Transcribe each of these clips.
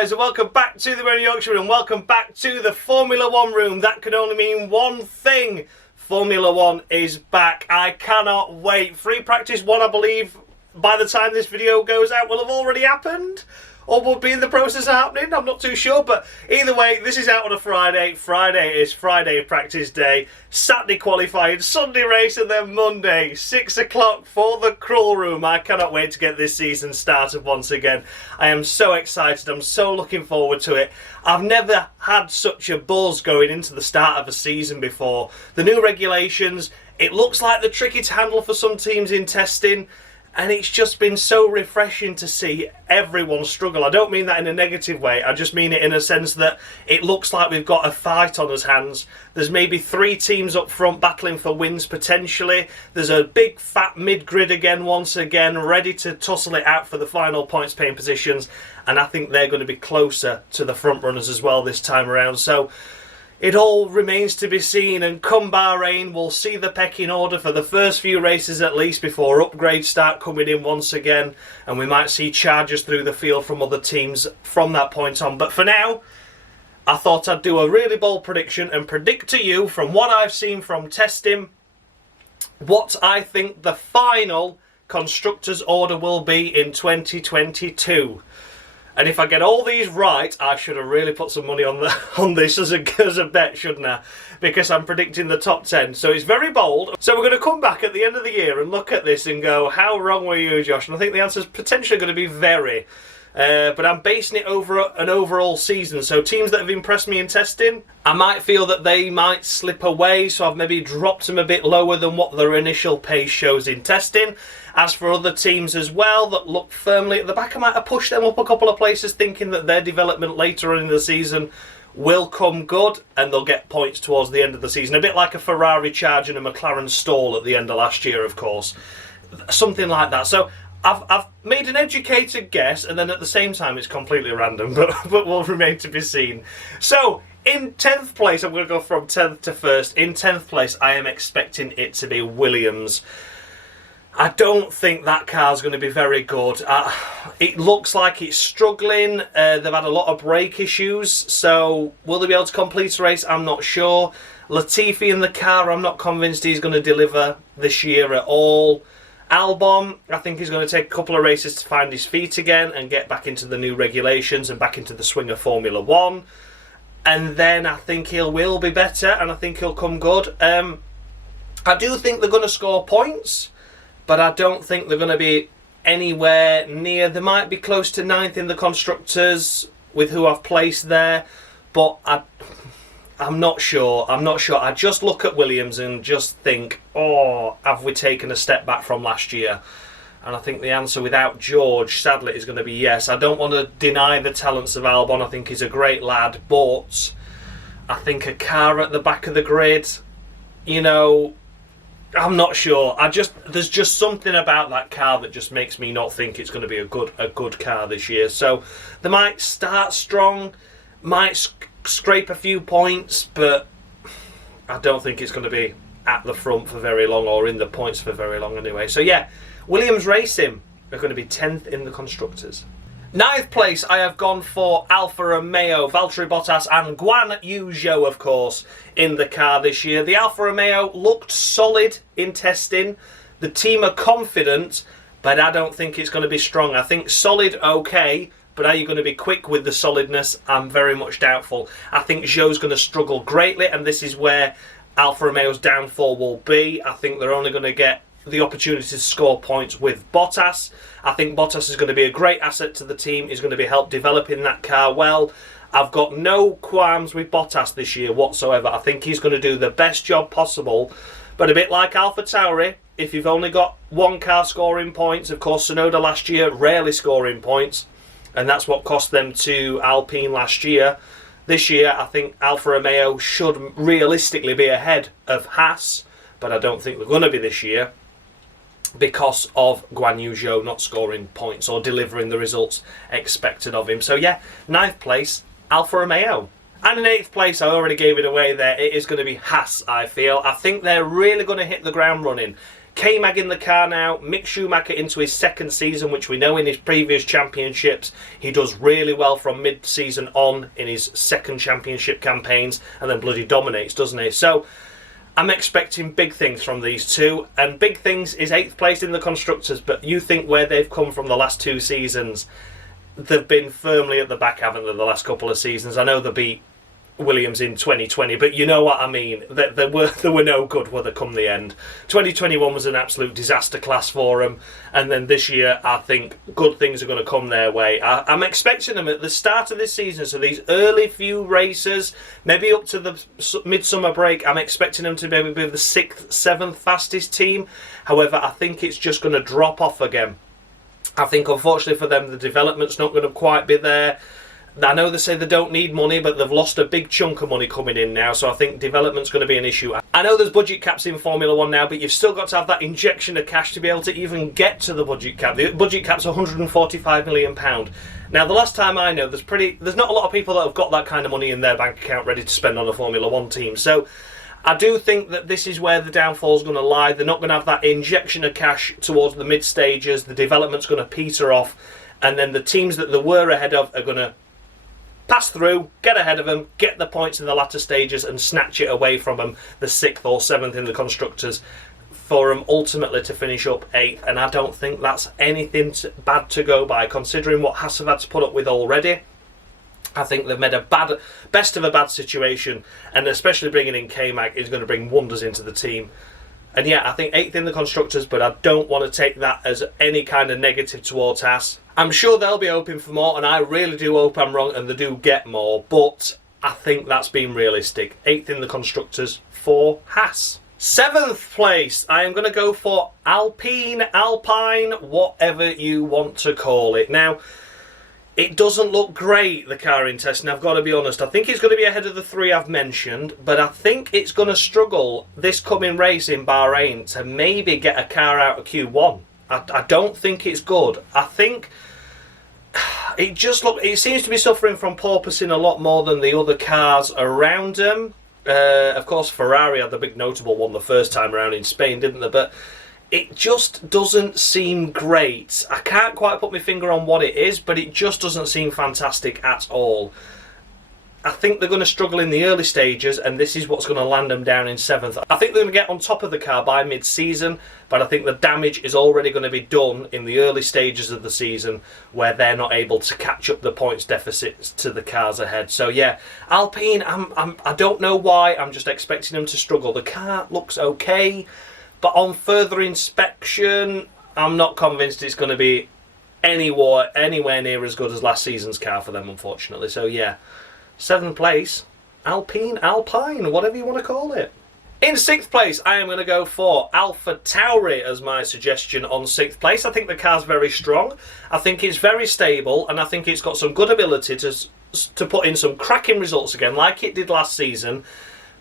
guys, and welcome back to the Bahrain Yorkshire Room. Welcome back to the Formula 1 room. That can only mean one thing. Formula 1 is back. I cannot wait. Free practice 1, I believe, by the time this video goes out, will have already happened. Or will be in the process of happening. I'm not too sure. But either way, this is out on a Friday. Friday is Friday practice day. Saturday qualifying. Sunday race. And then Monday, 6 o'clock for the Crawl Room. I cannot wait to get this season started once again. I am so excited. I'm so looking forward to it. I've never had such a buzz going into the start of a season before. The new regulations. It looks like they're tricky to handle for some teams in testing. And it's just been so refreshing to see everyone struggle. I don't mean that in a negative way. I just mean it in a sense that it looks like we've got a fight on our hands. There's maybe 3 teams up front battling for wins potentially. There's a big fat mid-grid again once again, ready to tussle it out for the final points paying positions. And I think they're going to be closer to the front runners as well this time around. So it all remains to be seen, and come Bahrain, we'll see the pecking order for the first few races at least before upgrades start coming in once again, and we might see charges through the field from other teams from that point on. But for now, I thought I'd do a really bold prediction and predict to you, from what I've seen from testing, what I think the final Constructors' order will be in 2022. And if I get all these right, I should have really put some money on this as a bet, shouldn't I? Because I'm predicting the top 10. So it's very bold. So we're going to come back at the end of the year and look at this and go, how wrong were you, Josh? And I think the answer is potentially going to be very. But I'm basing it over an overall season. So teams that have impressed me in testing, I might feel that they might slip away. So I've maybe dropped them a bit lower than what their initial pace shows in testing. As for other teams as well that look firmly at the back, I might have pushed them up a couple of places thinking that their development later on in the season will come good and they'll get points towards the end of the season. A bit like a Ferrari charge and a McLaren stall at the end of last year, of course. Something like that. So I've made an educated guess, and then at the same time it's completely random, but will remain to be seen. So in 10th place, I'm going to go from 10th to 1st. In 10th place, I am expecting it to be Williams. I don't think that car's going to be very good. It looks like it's struggling. They've had a lot of brake issues, so will they be able to complete a race? I'm not sure. Latifi in the car, I'm not convinced he's going to deliver this year at all. Albon, I think he's going to take a couple of races to find his feet again and get back into the new regulations and back into the swing of Formula 1. And then I think he will be better, and I think he'll come good. I do think they're going to score points, but I don't think they're going to be anywhere near. They might be close to 9th in the Constructors with who I've placed there, but I'm not sure. I just look at Williams and just think, oh, have we taken a step back from last year? And I think the answer without George, sadly, is going to be yes. I don't want to deny the talents of Albon. I think he's a great lad, but I think a car at the back of the grid, you know, I'm not sure. There's just something about that car that just makes me not think it's going to be a good car this year. So they might start strong, might scrape a few points, but I don't think it's going to be at the front for very long, or in the points for very long anyway. So yeah, Williams Racing are going to be 10th in the Constructors. 9th place, I have gone for Alfa Romeo, Valtteri Bottas and Guan Yu Zhou, of course, in the car this year. The Alfa Romeo looked solid in testing. The team are confident, but I don't think it's going to be strong. I think solid, okay, but are you going to be quick with the solidness? I'm very much doubtful. I think Zhou's going to struggle greatly, and this is where Alfa Romeo's downfall will be. I think they're only going to get the opportunity to score points with Bottas. I think Bottas is going to be a great asset to the team. He's going to be helped developing that car well. I've got no qualms with Bottas this year whatsoever. I think he's going to do the best job possible. But a bit like AlphaTauri, if you've only got one car scoring points, of course Tsunoda last year rarely scoring points, and that's what cost them to Alpine last year. This year, I think Alfa Romeo should realistically be ahead of Haas, but I don't think they're going to be this year, because of Guan Yu Zhou not scoring points or delivering the results expected of him. So yeah, 9th place, Alfa Romeo. And in 8th place, I already gave it away there, it is going to be Haas, I feel. I think they're really going to hit the ground running. K-Mag in the car now, Mick Schumacher into his second season, which we know in his previous championships he does really well from mid-season on in his second championship campaigns, and then bloody dominates, doesn't he? So I'm expecting big things from these two, and big things is 8th place in the Constructors, but you think where they've come from the last 2 seasons, they've been firmly at the back, haven't they, the last couple of seasons? I know they beat Williams in 2020, but you know what I mean. They were no good, were they, come the end. 2021 was an absolute disaster class for them, and then this year I think good things are going to come their way. I'm expecting them at the start of this season, so these early few races, maybe up to the midsummer break, I'm expecting them to maybe be the 6th, 7th fastest team. However, I think it's just going to drop off again. I think unfortunately for them the development's not going to quite be there. I know they say they don't need money, but they've lost a big chunk of money coming in now, so I think development's going to be an issue. I know there's budget caps in Formula 1 now, but you've still got to have that injection of cash to be able to even get to the budget cap. The budget cap's £145 million. Now, the last time I know, there's not a lot of people that have got that kind of money in their bank account ready to spend on a Formula 1 team. So I do think that this is where the downfall's going to lie. They're not going to have that injection of cash towards the mid-stages. The development's going to peter off, and then the teams that they were ahead of are going to pass through, get ahead of them, get the points in the latter stages and snatch it away from them, the 6th or 7th in the Constructors, for them ultimately to finish up 8th. And I don't think that's anything bad to go by, considering what Haas have had to put up with already. I think they've made a best of a bad situation, and especially bringing in K-Mag is going to bring wonders into the team. And yeah, I think 8th in the Constructors, but I don't want to take that as any kind of negative towards Haas. I'm sure they'll be hoping for more, and I really do hope I'm wrong and they do get more, but I think that's been realistic. 8th in the Constructors for Haas. 7th place, I am going to go for Alpine, whatever you want to call it. Now, it doesn't look great, the car in testing, I've got to be honest. I think it's going to be ahead of the 3 I've mentioned, but I think it's going to struggle this coming race in Bahrain to maybe get a car out of Q1. I don't think it's good. I think it seems to be suffering from porpoising a lot more than the other cars around them. Of course, Ferrari had the big notable one the first time around in Spain, didn't they? But it just doesn't seem great. I can't quite put my finger on what it is, but it just doesn't seem fantastic at all. I think they're going to struggle in the early stages, and this is what's going to land them down in 7th. I think they're going to get on top of the car by mid-season, but I think the damage is already going to be done in the early stages of the season, where they're not able to catch up the points deficits to the cars ahead. So yeah, Alpine, I don't know why, I'm just expecting them to struggle. The car looks okay, but on further inspection, I'm not convinced it's going to be anywhere near as good as last season's car for them, unfortunately. So yeah, 7th place, Alpine, whatever you want to call it. In 6th place, I am going to go for AlphaTauri as my suggestion on 6th place. I think the car's very strong. I think it's very stable, and I think it's got some good ability to put in some cracking results again, like it did last season.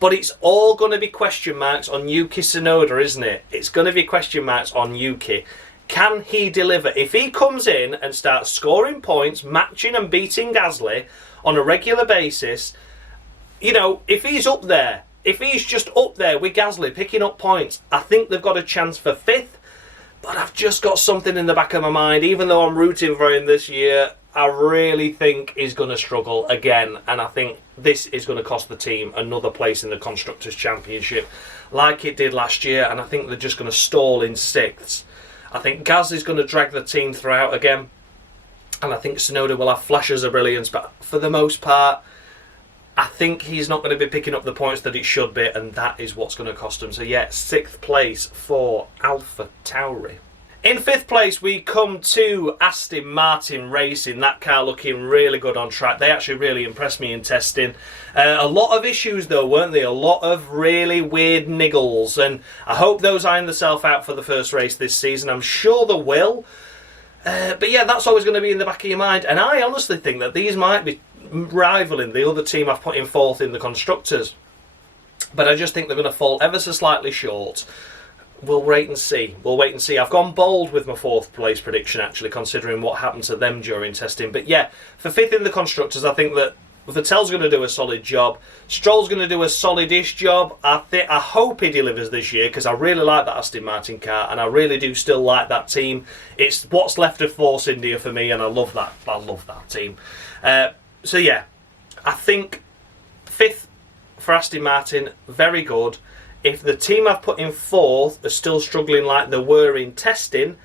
But it's all going to be question marks on Yuki Tsunoda, isn't it? It's going to be question marks on Yuki. Can he deliver? If he comes in and starts scoring points, matching and beating Gasly on a regular basis, you know, if he's up there, if he's just up there with Gasly picking up points, I think they've got a chance for 5th. But I've just got something in the back of my mind, even though I'm rooting for him this year, I really think he's going to struggle again. And I think this is going to cost the team another place in the Constructors Championship, like it did last year. And I think they're just going to stall in 6th. I think Gasly's going to drag the team throughout again. And I think Tsunoda will have flashes of brilliance, but for the most part, I think he's not going to be picking up the points that it should be, and that is what's going to cost him. So yeah, 6th place for AlphaTauri. In 5th place, we come to Aston Martin Racing. That car looking really good on track. They actually really impressed me in testing. A lot of issues though, weren't they? A lot of really weird niggles, and I hope those iron themselves out for the first race this season. I'm sure they will. But yeah, that's always going to be in the back of your mind. And I honestly think that these might be rivaling the other team I've put in 4th in the Constructors. But I just think they're going to fall ever so slightly short. We'll wait and see. I've gone bold with my 4th place prediction, actually, considering what happened to them during testing. But yeah, for 5th in the Constructors, I think that Vettel's going to do a solid job. Stroll's going to do a solid-ish job. I hope he delivers this year, because I really like that Aston Martin car, and I really do still like that team. It's what's left of Force India for me, and I love that. I love that team. So yeah, I think 5th for Aston Martin, very good. If the team I've put in 4th are still struggling like they were in testing,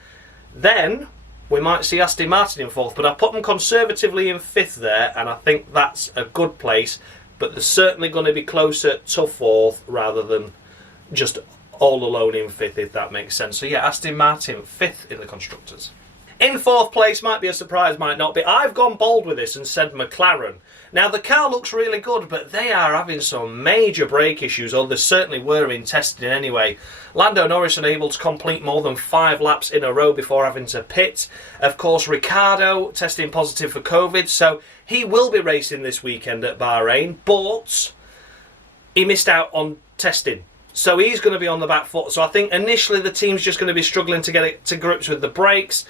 then we might see Aston Martin in 4th, but I put them conservatively in 5th there, and I think that's a good place. But they're certainly going to be closer to 4th rather than just all alone in 5th, if that makes sense. So yeah, Aston Martin 5th in the Constructors. In 4th place, might be a surprise, might not be. I've gone bold with this and said McLaren. Now, the car looks really good, but they are having some major brake issues, or they certainly were in testing anyway. Lando Norris unable to complete more than 5 laps in a row before having to pit. Of course, Ricciardo testing positive for COVID, so he will be racing this weekend at Bahrain, but he missed out on testing. So he's going to be on the back foot. So I think initially the team's just going to be struggling to get it to grips with the brakes.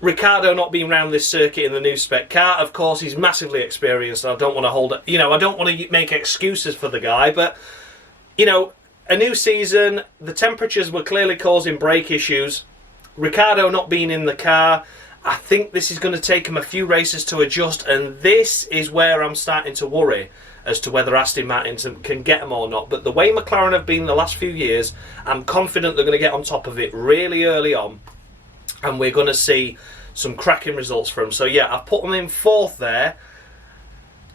Ricciardo not being around this circuit in the new spec car, of course, he's massively experienced, and I don't want to hold it. I don't want to make excuses for the guy, but a new season, the temperatures were clearly causing brake issues. Ricciardo not being in the car, I think this is going to take him a few races to adjust, and this is where I'm starting to worry as to whether Aston Martin can get him or not. But the way McLaren have been the last few years, I'm confident they're going to get on top of it really early on, and we're going to see some cracking results for him. So yeah, I've put them in 4th there.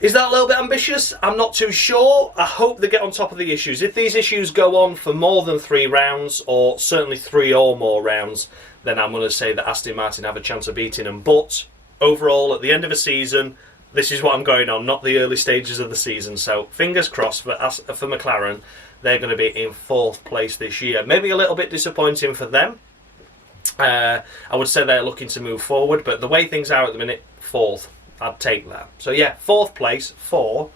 Is that a little bit ambitious? I'm not too sure. I hope they get on top of the issues. If these issues go on for more than 3 rounds, or certainly 3 or more rounds, then I'm going to say that Aston Martin have a chance of beating them. But overall, at the end of a season, this is what I'm going on, not the early stages of the season. So fingers crossed for McLaren. They're going to be in 4th place this year. Maybe a little bit disappointing for them. I would say they're looking to move forward, but the way things are at the minute, 4th. I'd take that. So yeah, 4th place for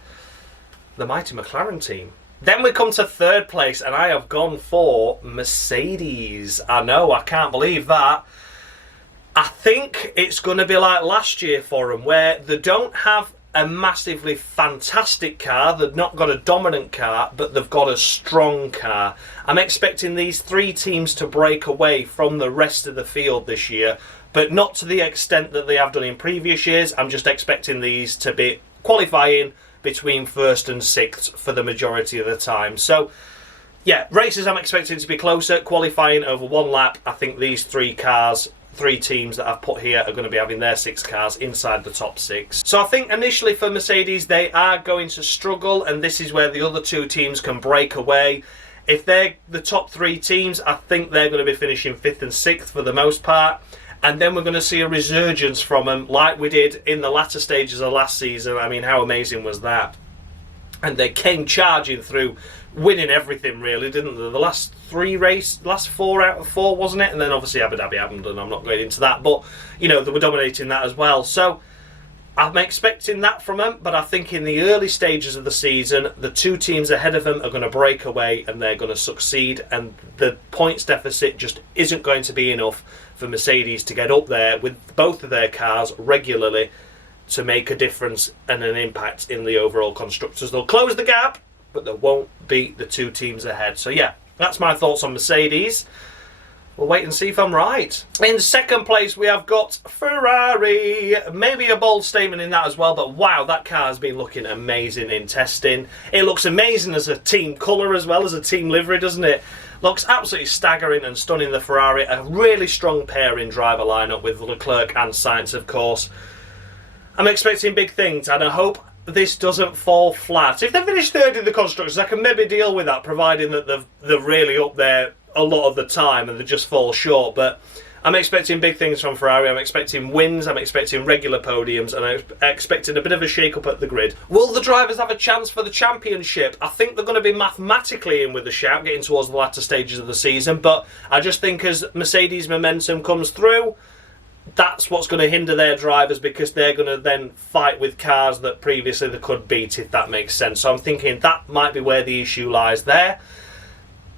the mighty McLaren team. Then we come to 3rd place, and I have gone for Mercedes. I know, I can't believe that. I think it's going to be like last year for them, where they don't have a massively fantastic car. They've not got a dominant car, but they've got a strong car. I'm expecting these 3 teams to break away from the rest of the field this year, but not to the extent that they have done in previous years. I'm just expecting these to be qualifying between 1st and 6th for the majority of the time. So yeah, races I'm expecting to be closer, qualifying over 1 lap. I think these 3 teams that I've put here are going to be having their 6 cars inside the top 6. So I think initially for Mercedes, they are going to struggle, and this is where the other 2 teams can break away. If they're the top 3 teams, I think they're going to be finishing 5th and 6th for the most part. And then we're going to see a resurgence from them like we did in the latter stages of last season. I mean, how amazing was that? And they came charging through, winning everything really, didn't they? The last 4 out of 4, wasn't it? And then obviously Abu Dhabi happened, and I'm not going into that, but they were dominating that as well. So I'm expecting that from them, but I think in the early stages of the season, the 2 teams ahead of them are going to break away, and they're going to succeed, and the points deficit just isn't going to be enough for Mercedes to get up there with both of their cars regularly to make a difference and an impact in the overall constructors. They'll close the gap, but they won't beat the 2 teams ahead. So yeah, that's my thoughts on Mercedes. We'll wait and see if I'm right. In 2nd place, we have got Ferrari. Maybe a bold statement in that as well, but wow, that car has been looking amazing in testing. It looks amazing as a team colour as well as a team livery, doesn't it? Looks absolutely staggering and stunning, the Ferrari. A really strong pairing driver lineup with Leclerc and Sainz, of course. I'm expecting big things, and I hope this doesn't fall flat. If they finish 3rd in the Constructors, I can maybe deal with that, providing that they're really up there a lot of the time and they just fall short. But I'm expecting big things from Ferrari. I'm expecting wins, I'm expecting regular podiums, and I'm expecting a bit of a shake-up at the grid. Will the drivers have a chance for the championship? I think they're going to be mathematically in with the shout, getting towards the latter stages of the season, but I just think as Mercedes momentum comes through, that's what's going to hinder their drivers, because they're going to then fight with cars that previously they could beat, if that makes sense. So I'm thinking that might be where the issue lies there.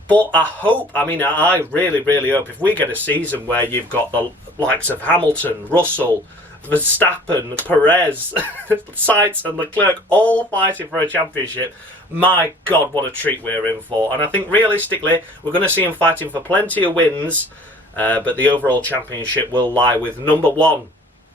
But I really, really hope if we get a season where you've got the likes of Hamilton, Russell, Verstappen, Perez, Sainz and Leclerc all fighting for a championship. My God, what a treat we're in for. And I think realistically, we're going to see him fighting for plenty of wins, but the overall championship will lie with number one.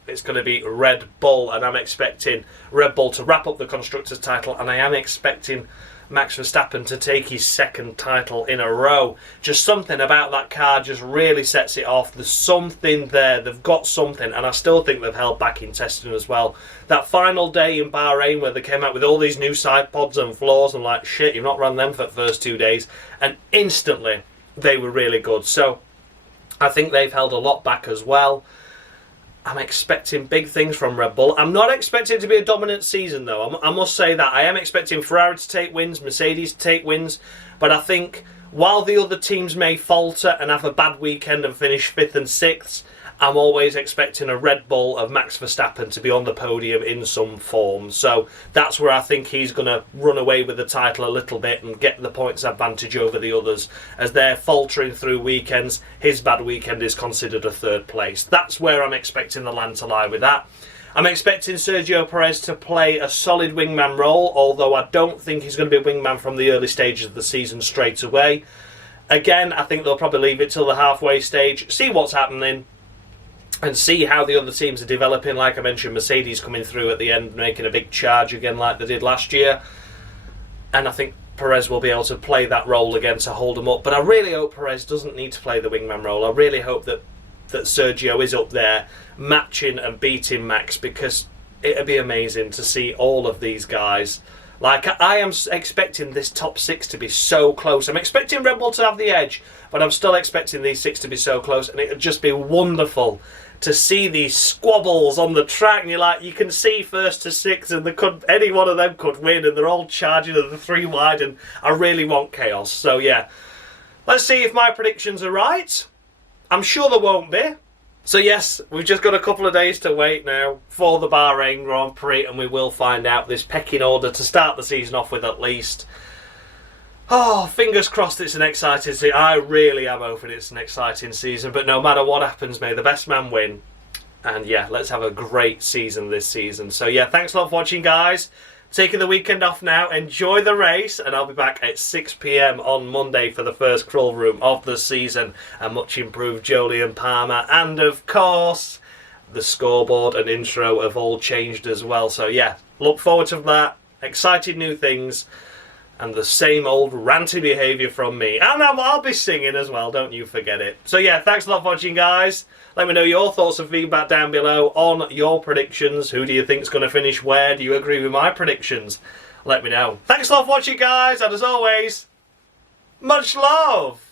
It's going to be Red Bull, and I'm expecting Red Bull to wrap up the Constructors title, and I am expecting Max Verstappen to take his second title in a row. Just something about that car just really sets it off. There's something there. They've got something, and I still think they've held back in testing as well. That final day in Bahrain where they came out with all these new side pods and floors, and like, shit, you've not run them for the first 2 days, and instantly they were really good. So I think they've held a lot back as well. I'm expecting big things from Red Bull. I'm not expecting it to be a dominant season, though. I must say that. I am expecting Ferrari to take wins, Mercedes to take wins. But I think while the other teams may falter and have a bad weekend and finish 5th and 6th, I'm always expecting a Red Bull of Max Verstappen to be on the podium in some form. So that's where I think he's going to run away with the title a little bit and get the points advantage over the others. As they're faltering through weekends, his bad weekend is considered a 3rd place. That's where I'm expecting the land to lie with that. I'm expecting Sergio Perez to play a solid wingman role, although I don't think he's going to be a wingman from the early stages of the season straight away. Again, I think they'll probably leave it till the halfway stage, see what's happening, and see how the other teams are developing. Like I mentioned, Mercedes coming through at the end, making a big charge again like they did last year. And I think Perez will be able to play that role again to hold them up. But I really hope Perez doesn't need to play the wingman role. I really hope that Sergio is up there matching and beating Max, because it'd be amazing to see all of these guys. Like, I am expecting this top 6 to be so close. I'm expecting Red Bull to have the edge, but I'm still expecting these 6 to be so close, and it would just be wonderful to see these squabbles on the track, and you can see 1st to 6th, and any one of them could win, and they're all charging at the 3 wide, and I really want chaos. So yeah, let's see if my predictions are right. I'm sure there won't be. So yes, we've just got a couple of days to wait now for the Bahrain Grand Prix, and we will find out this pecking order to start the season off with at least. Oh, fingers crossed it's an exciting season. I really am hoping it's an exciting season, but no matter what happens, may the best man win. And yeah, let's have a great season this season. So yeah, thanks a lot for watching, guys. Taking the weekend off now. Enjoy the race, and I'll be back at 6 PM on Monday for the first crawl room of the season. A much improved Jolyon Palmer, and of course, the scoreboard and intro have all changed as well. So yeah, look forward to that. Exciting new things. And the same old ranty behaviour from me. And I'll be singing as well, don't you forget it. So yeah, thanks a lot for watching, guys. Let me know your thoughts and feedback down below on your predictions. Who do you think's going to finish where? Do you agree with my predictions? Let me know. Thanks a lot for watching, guys. And as always, much love.